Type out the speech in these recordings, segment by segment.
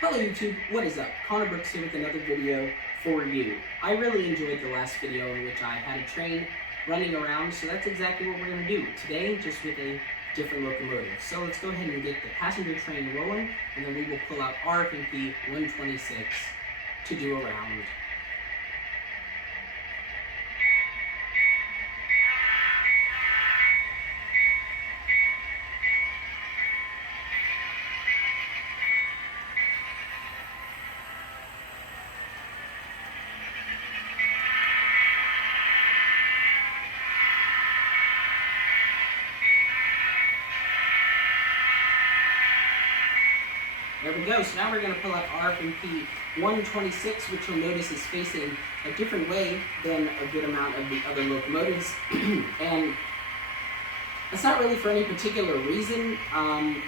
Hello YouTube, what is up? Connor Brooks here with another video for you. I really enjoyed the last video in which I had a train running around, so that's exactly what we're going to do today, just with a different locomotive. So let's go ahead and get the passenger train rolling, and then we will pull out RFMP 126 to do a round. There we go. So now we're going to pull out RFMP 126, which you'll notice is facing a different way than a good amount of the other locomotives. And that's not really for any particular reason. I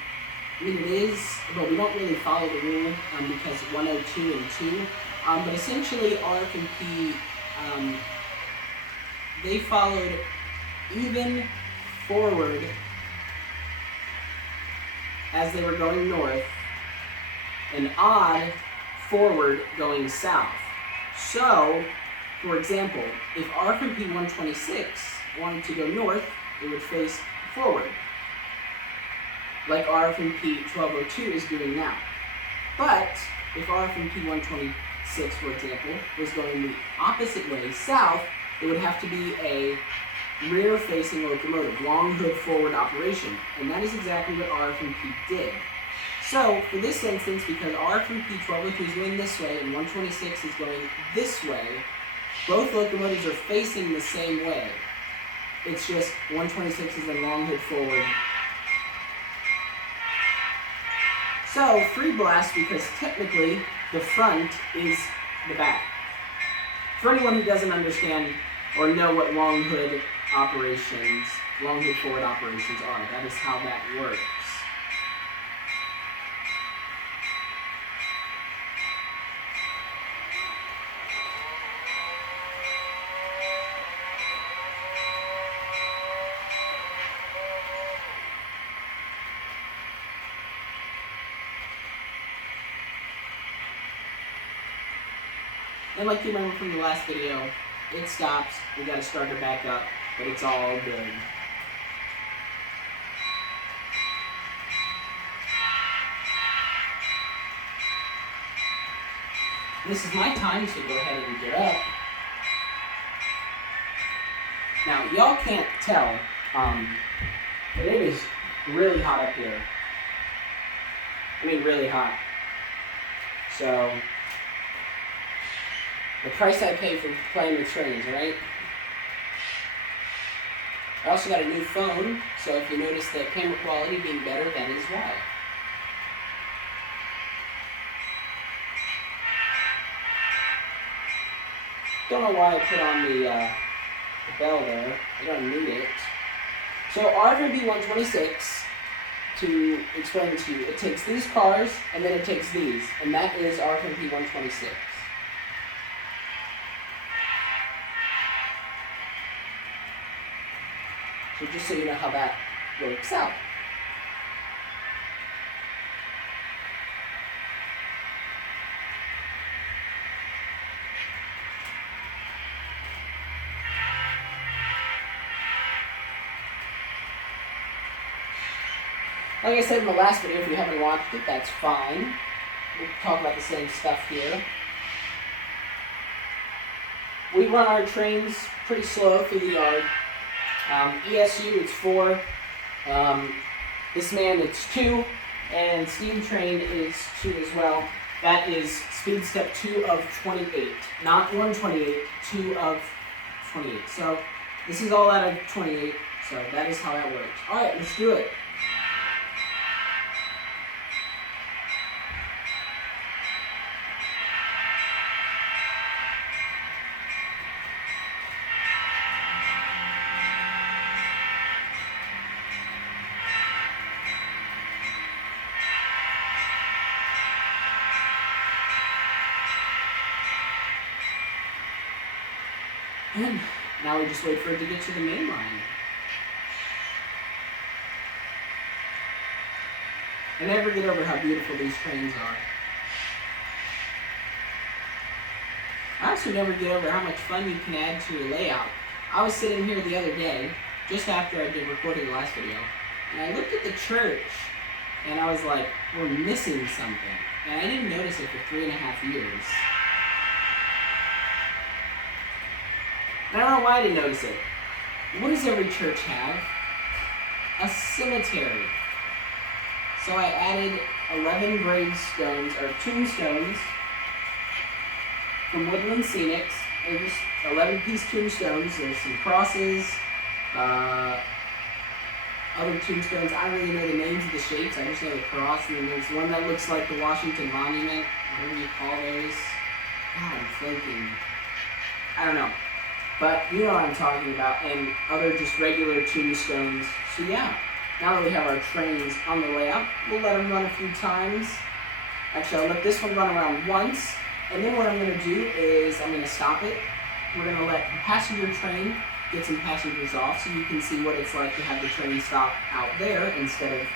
mean, it is, but we don't really follow the rule because 102 and 2. But essentially, RFMP, they followed even forward as they were going north, and odd forward going south. So, for example, if RFMP 126 wanted to go north, it would face forward, like RFMP 1202 is doing now. But if RFMP 126, for example, was going the opposite way, south, it would have to be a rear-facing locomotive, long hood forward operation, and that is exactly what RFMP did. So, for this instance, because RFMP 1202 is going this way and 126 is going this way, both locomotives are facing the same way. It's just 126 is in long hood forward. So, free blast because technically the front is the back. For anyone who doesn't understand or know what long hood forward operations are, that is how that works. And like you remember from the last video, it stops, we gotta start it back up, but it's all good. This is my time, so go ahead and get up. Now, y'all can't tell, but it is really hot up here. I mean, really hot. So, the price I pay for playing with trains, right? I also got a new phone, so if you notice the camera quality being better, that is why. Don't know why I put on the bell there. I don't need it. So RFMP 126, to explain to you, it takes these cars, and then it takes these, and that is RFMP 126. So just so you know how that works out. Like I said in the last video, if you haven't watched it, that's fine. We'll talk about the same stuff here. We run our trains pretty slow through the yard. ESU, it's 4. This man, it's 2. And steam train is 2 as well. That is speed step 2 of 28. Not 128, 2 of 28. So this is all out of 28. So that is how that works. Alright, let's do it. And now we just wait for it to get to the main line. I never get over how beautiful these trains are. I also never get over how much fun you can add to your layout. I was sitting here the other day, just after I did recording the last video, and I looked at the church, and I was like, we're missing something. And I didn't notice it for 3.5 years. And I don't know why I didn't notice it. What does every church have? A cemetery. So I added 11 gravestones, or tombstones, from Woodland Scenics. They're just 11-piece tombstones. There's some crosses, other tombstones. I don't really know the names of the shapes. I just know the cross. And then there's one that looks like the Washington Monument. What do you call those? God, I'm thinking. I don't know. But you know what I'm talking about. And other just regular tombstones. So yeah, now that we have our trains on the layout, we'll let them run a few times. Actually, I'll let this one run around once. And then what I'm going to do is I'm going to stop it. We're going to let the passenger train get some passengers off so you can see what it's like to have the train stop out there instead of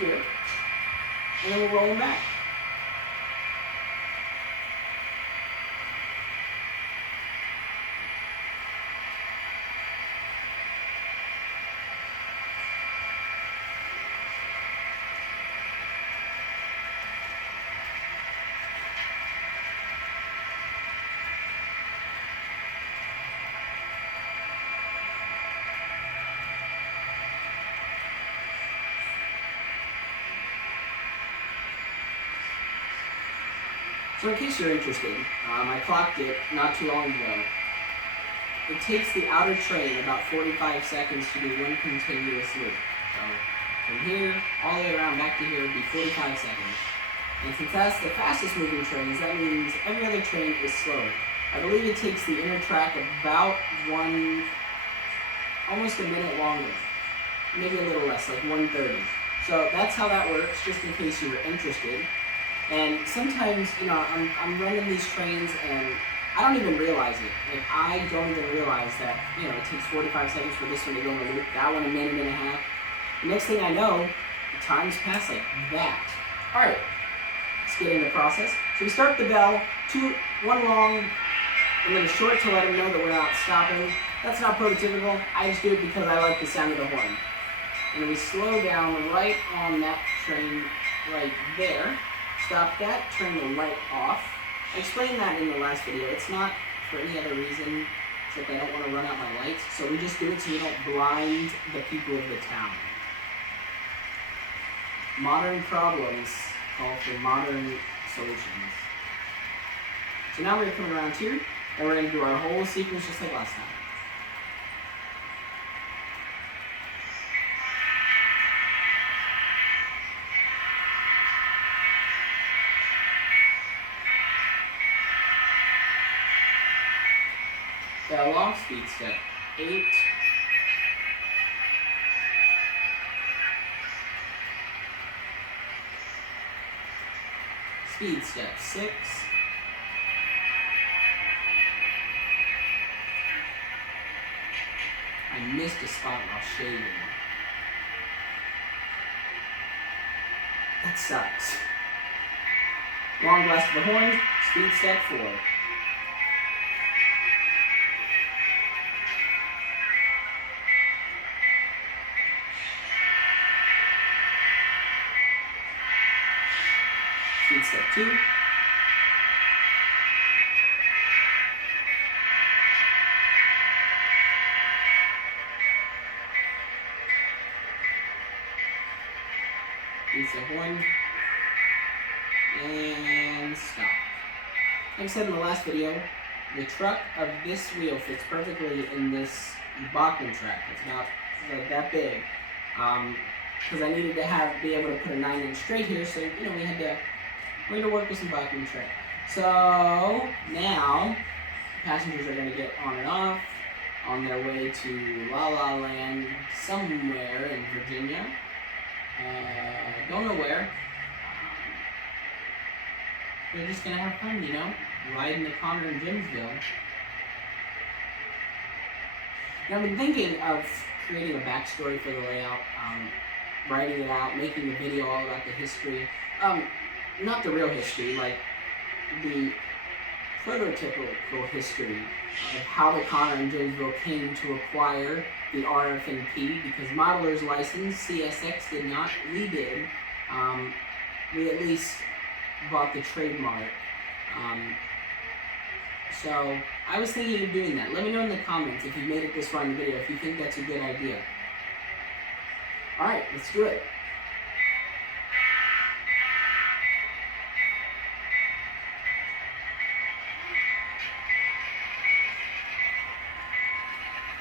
here. And then we'll roll them back. So in case you're interested, I clocked it not too long ago. It takes the outer train about 45 seconds to do one continuous loop. So from here, all the way around back to here would be 45 seconds. And since that's the fastest moving trains, that means every other train is slower. I believe it takes the inner track about almost a minute longer. Maybe a little less, like 1:30. So that's how that works, just in case you were interested. And sometimes, you know, I'm running these trains and I don't even realize it. Like, I don't even realize that, you know, it takes 45 seconds for this one to go in a loop, that one a minute and a half. The next thing I know, the time's passed like that. All right, let's get in the process. So we start the bell, one long, and then a short to let them know that we're not stopping. That's not prototypical. I just do it because I like the sound of the horn. And we slow down right on that train right there. Stop that, turn the light off. I explained that in the last video. It's not for any other reason except I don't want to run out my lights. So we just do it so we don't blind the people of the town. Modern problems call for modern solutions. So now we're going to come around here and we're going to do our whole sequence just like last time. Bell off, speed step 8. Speed step 6. I missed a spot while shaving. That sucks. Long blast of the horn, speed step 4. Speed step 2. Speed step 1. And stop. Like I said in the last video, the truck of this wheel fits perfectly in this Bachmann track. It's about like that big. Because I needed to be able to put a 9-inch straight here, so you know we had to work with some Bachmann track. So now passengers are going to get on and off on their way to La La Land somewhere in Virginia. Don't know where. They're just going to have fun, you know, riding the Connor and Jimsville. Now I've been thinking of creating a backstory for the layout, writing it out, making a video all about the history. Not the real history, like the prototypical history of how the Connor and Jonesville came to acquire the RF&P, because Modeler's License, CSX did not, we did. We at least bought the trademark. So I was thinking of doing that. Let me know in the comments if you made it this far in the video, if you think that's a good idea. Alright, let's do it.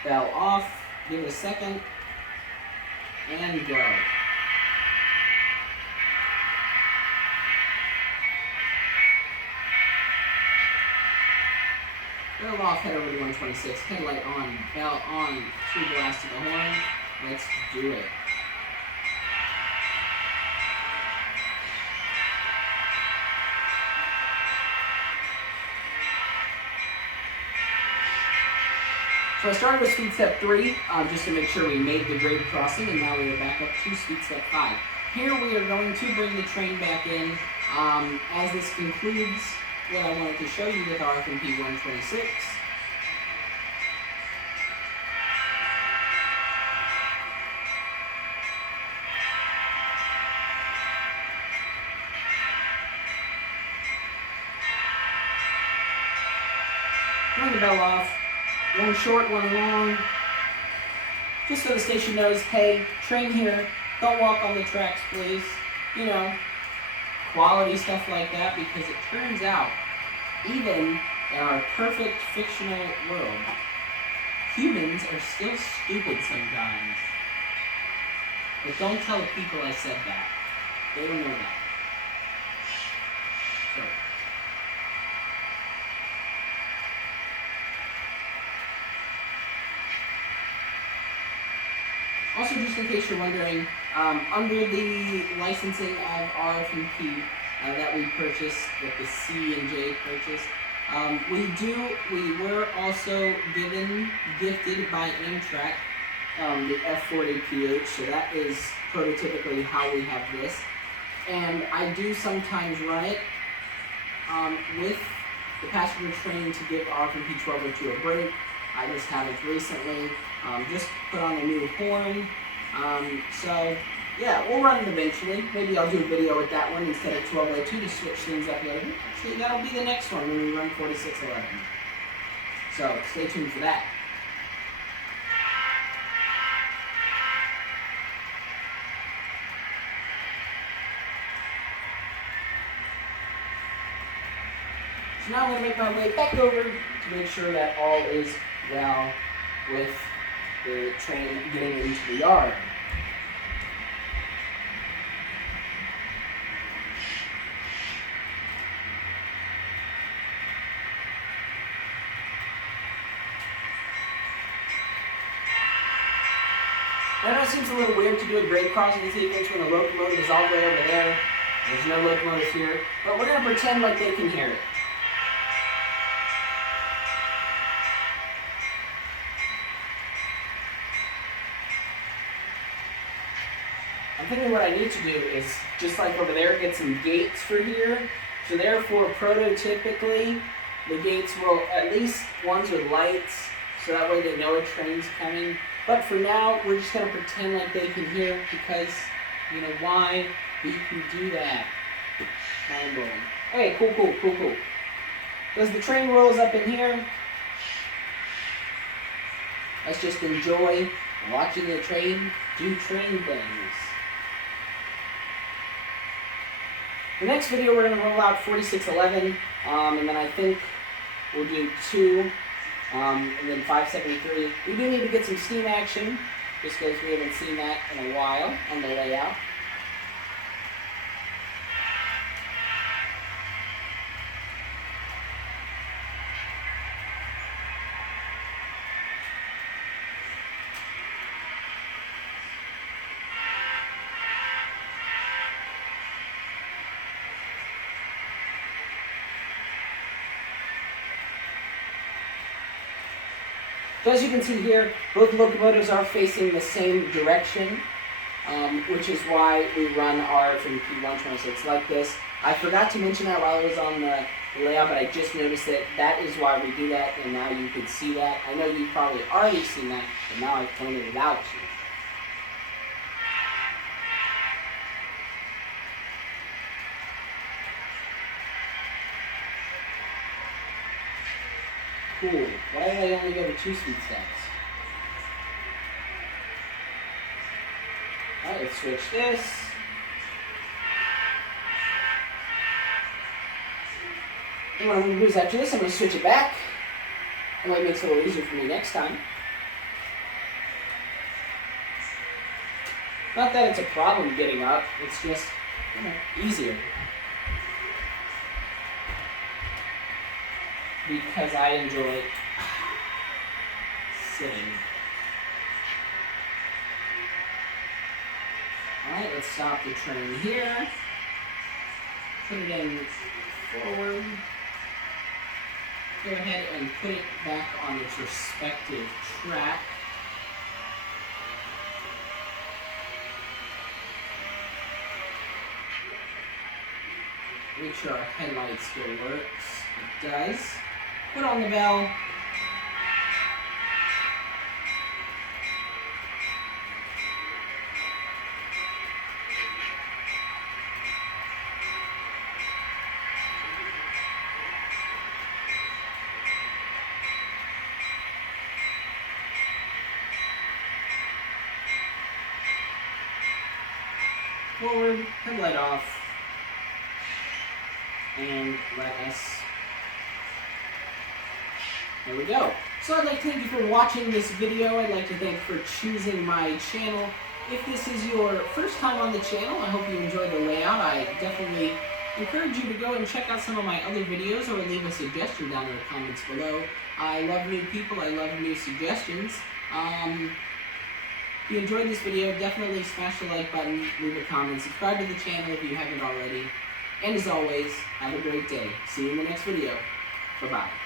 Bell off, give it a second, and go. Bell off, head over to 126, headlight on, bell on, true blast to the horn. Let's do it. So I started with speed step 3, just to make sure we made the grade crossing, and now we are back up to speed step 5. Here we are going to bring the train back in, as this concludes what I wanted to show you with RF&P 126. Turn the bell off. One short, one long. Just so the station knows, hey, train here, don't walk on the tracks, please. You know, quality stuff like that, because it turns out, even in our perfect fictional world, humans are still stupid sometimes. But don't tell the people I said that. They don't know that. So. Also, just in case you're wondering, under the licensing of RF&P that we purchased, that the C and J purchased, we were also gifted by Amtrak the F40PH, so that is prototypically how we have this. And I do sometimes run it with the passenger train to give RF&P 1202 a break. I just haven't recently. Just put on a new horn. So yeah, we'll run it eventually. Maybe I'll do a video with that one instead of 1202 to switch things up a little bit. Actually, that'll be the next one when we run 4611. So stay tuned for that. So now I'm going to make my way back over to make sure that all is well with the train getting into the yard. I know it seems a little weird to do a grade crossing this sequence when the locomotive is all the way over there. There's no locomotive here, but we're going to pretend like they can hear it. I'm thinking what I need to do is, just like over there, get some gates for here. So therefore, prototypically, the gates will, at least ones with lights, so that way they know a train's coming. But for now, we're just going to pretend like they can hear, because, you know, why? We can do that. Mind blowing. Okay, cool. As the train rolls up in here, let's just enjoy watching the train do train things. The next video, we're going to roll out 4611, and then I think we'll do 2, and then 573. We do need to get some steam action, just because we haven't seen that in a while on the layout. So as you can see here, both locomotives are facing the same direction. which is why we run RF and P126 like this. I forgot to mention that while I was on the layout, but I just noticed that that is why we do that, and now you can see that. I know you've probably already seen that, but now I've pointed it out to you. Cool. Why did I only go to 2 speed steps? Alright, let's switch this. And what I'm going to do is after this, I'm going to switch it back. It might make it a little easier for me next time. Not that it's a problem getting up, it's just, easier. Because I enjoy sitting. Alright, let's stop the train here. Put it in forward. Go ahead and put it back on its respective track. Make sure our headlight still works. It does. Put on the bell. Forward, headlight off, and let us. There we go. So I'd like to thank you for watching this video. I'd like to thank you for choosing my channel. If this is your first time on the channel, I hope you enjoy the layout. I definitely encourage you to go and check out some of my other videos or leave a suggestion down in the comments below. I love new people. I love new suggestions. If you enjoyed this video, definitely smash the like button, leave a comment, subscribe to the channel if you haven't already. And as always, have a great day. See you in the next video. Bye-bye.